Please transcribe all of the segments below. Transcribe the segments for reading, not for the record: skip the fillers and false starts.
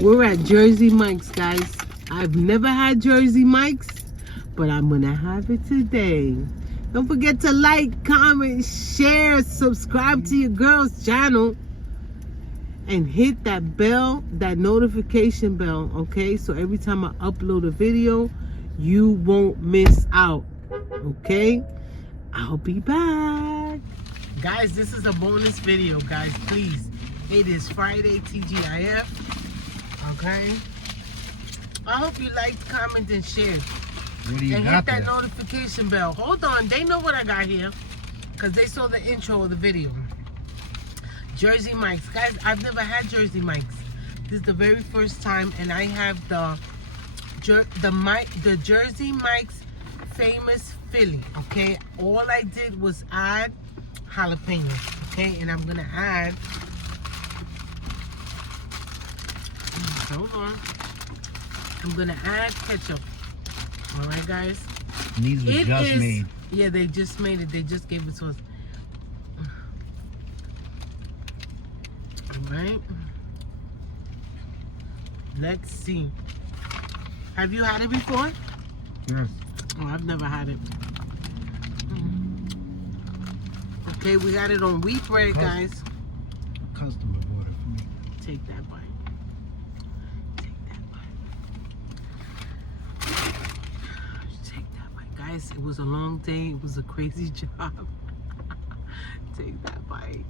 We're at Jersey Mike's, guys. I've never had Jersey Mike's, but I'm gonna have it today. Don't forget to like, comment, share, subscribe to your girl's channel, and hit that bell, that notification bell, okay? So every time I upload a video, you won't miss out, okay? I'll be back. Guys, this is a bonus video, guys, please. It is Friday, TGIF, okay? I hope you liked, comment, and share. What do you And got hit that there? notification bell. Hold on, they know what I got here because they saw the intro of the video. Jersey Mike's. Guys, I've never had Jersey Mike's. This is the very first time, and I have the Jersey Mike's famous Philly, okay? All I did was add jalapeno, okay? And I'm gonna add, hold on, I'm gonna add ketchup. All right, guys? And these were just made. Yeah, they just made it. They just gave it to us. All right. Let's see. Have you had it before? Yes. Oh, I've never had it. Okay, we got it on wheat bread, guys. Customer bought it for me. Take that bite. Guys, it was a long day. It was a crazy job. Take that bite.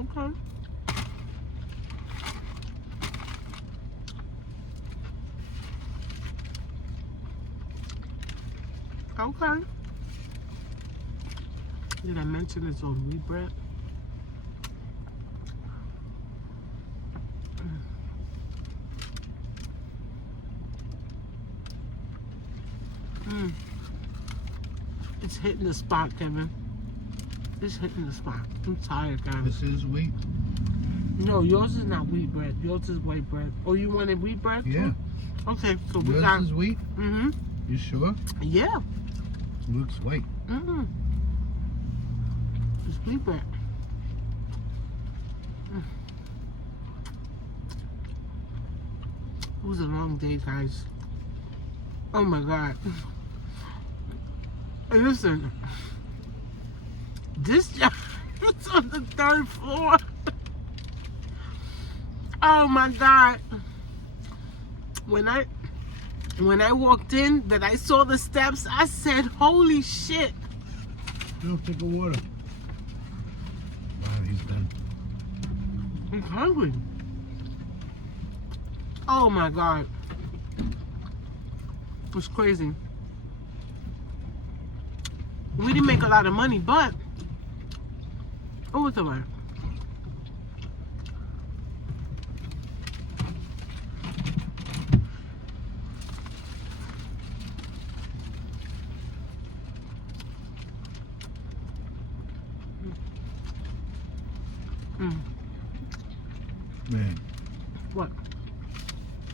Okay. Okay. Did I mention it's on wheat bread? It's hitting the spot, Kevin. It's hitting the spot. I'm tired, guys. This is wheat? No, yours is not wheat bread. Yours is white bread. Oh, you wanted wheat bread too? Yeah. Okay, so we Yours got... is wheat? Mm-hmm. You sure? Yeah. Looks white. Mm-hmm. It's wheat bread. It was a long day, guys. Oh my God. Hey, listen. This job is on the 3rd floor. Oh my God. When I walked in, that I saw the steps, I said, holy shit. No, take a water. Wow, he's done. I'm hungry. Oh my God. It was crazy. We didn't make a lot of money, but it was alright. Man. What?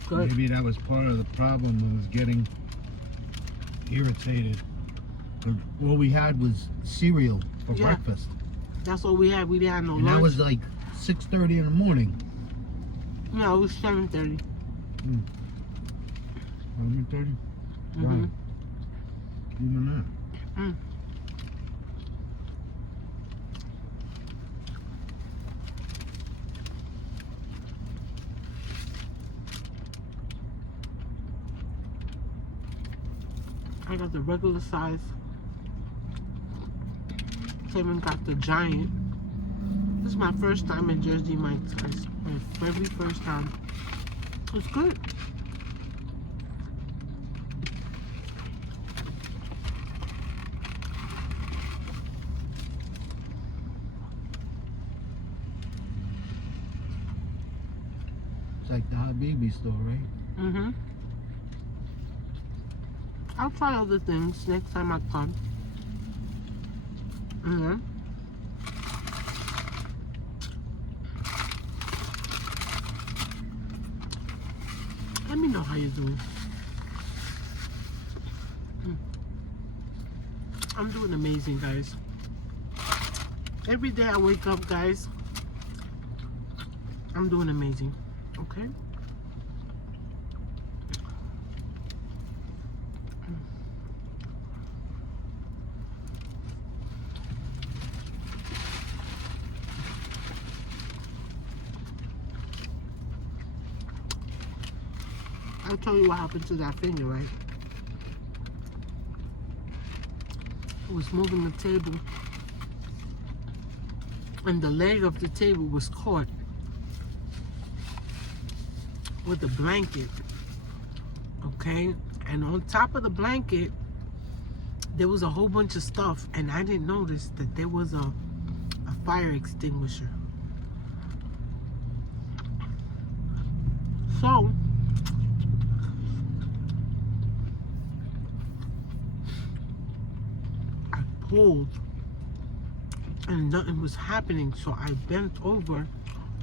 Good. Maybe that was part of the problem, was getting irritated. All we had was cereal for breakfast. That's all we had. We didn't have no And lunch. that was like 6:30 in the morning. No, it was 7:30. 7:30? Wow. Even that. I got the regular size. Kevin got the giant. This is my first time in Jersey Mike's, guys. My very first time. It's good. It's like the Hot Baby store, right? Mm-hmm. I'll try other things next time I come. Mm-hmm. Let me know how you're doing. I'm doing amazing, guys. Every day I wake up, guys, I'm doing amazing. Okay? I'll tell you what happened to that finger, right? I was moving the table, and the leg of the table was caught with a blanket, okay? And on top of the blanket, there was a whole bunch of stuff, and I didn't notice that there was a fire extinguisher. So, I pulled, and nothing was happening, so I bent over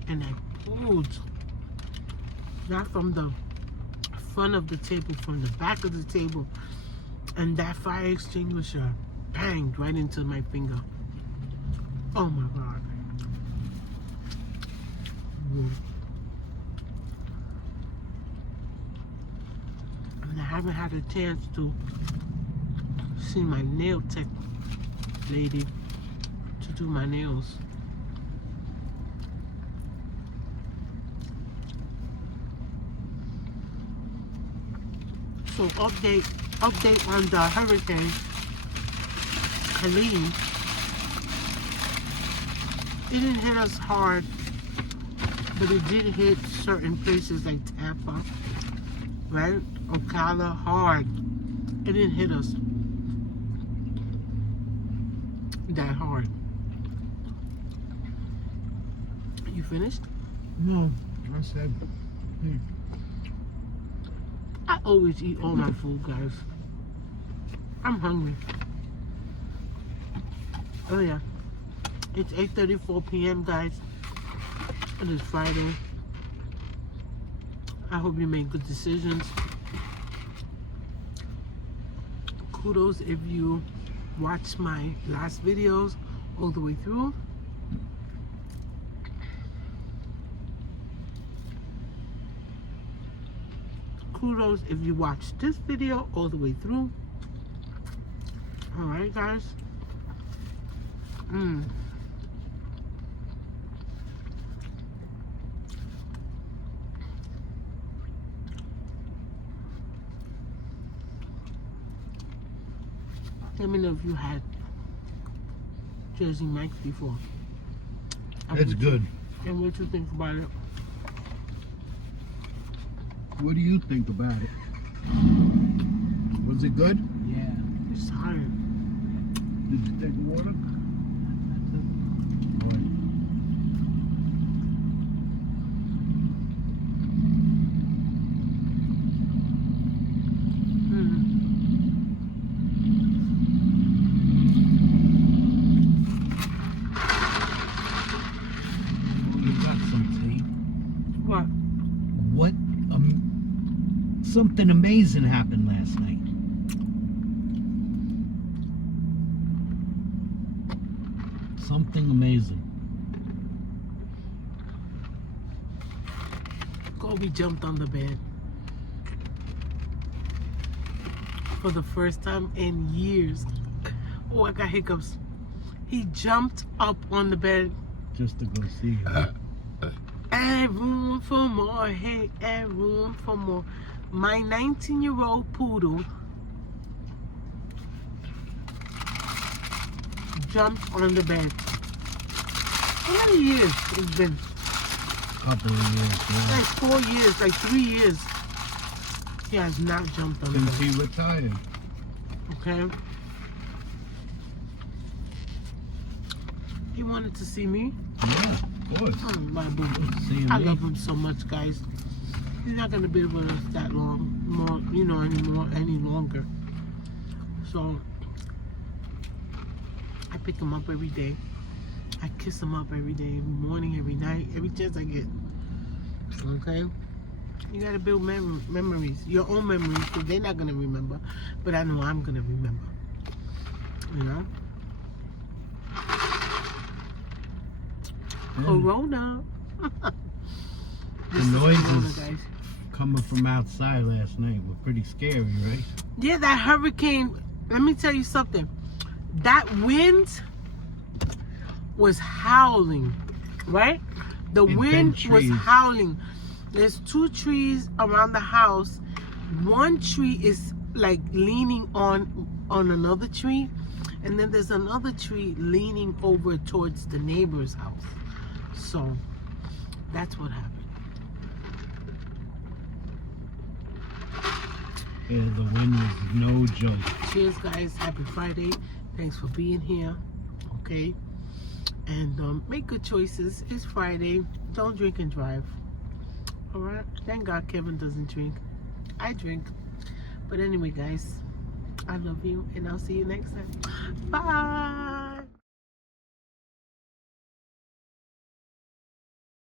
and I pulled, not from the front of the table, from the back of the table, and that fire extinguisher banged right into my finger. Oh my God. Whoa. And I haven't had a chance to see my nail tech lady to do my nails. So update on the hurricane Helene. It didn't hit us hard, but it did hit certain places like Tampa, right? Ocala hard. It didn't hit us that hard. You finished? No, I said, hey. I always eat all my food, guys. I'm hungry. Oh yeah. It's 8:34 p.m. guys. It is Friday. I hope you make good decisions. Kudos if you watch my last videos all the way through. Kudos if you watch this video all the way through. Alright guys. Let me know if you had Jersey Mike's before. It's good. And what you think about it? What do you think about it? Was it good? Yeah. It's hard. Did you take the water? What? Something amazing happened last night. Something amazing. Kobe jumped on the bed for the first time in years. Oh, I got hiccups. He jumped up on the bed. Just to go see you. And room for more, hey, and room for more. My 19-year-old poodle jumped on the bed. How many years it's been? Couple of years, yeah. Like 4 years, like 3 years. He has not jumped on the Since bed. he retired. Okay? He wanted to see me. Yeah, of course. Oh, my boo. See I me. love him so much, guys. He's not gonna be with us that long, any longer. So I pick him up every day. I kiss him up every day, every morning, every night, every chance I get. Okay. You gotta build memories, your own memories, because they're not gonna remember. But I know I'm gonna remember. You know? Corona. The noises coming from outside last night were pretty scary, right? Yeah, that hurricane. Let me tell you something. That wind was howling, right? The wind was howling. There's 2 trees around the house. One tree is like leaning on another tree, and then there's another tree leaning over towards the neighbor's house. So that's what happened. Yeah, the wind was no joke. Cheers, guys. Happy Friday. Thanks for being here. Okay. And make good choices. It's Friday. Don't drink and drive. All right. Thank God Kevin doesn't drink. I drink. But anyway, guys, I love you, and I'll see you next time. Bye.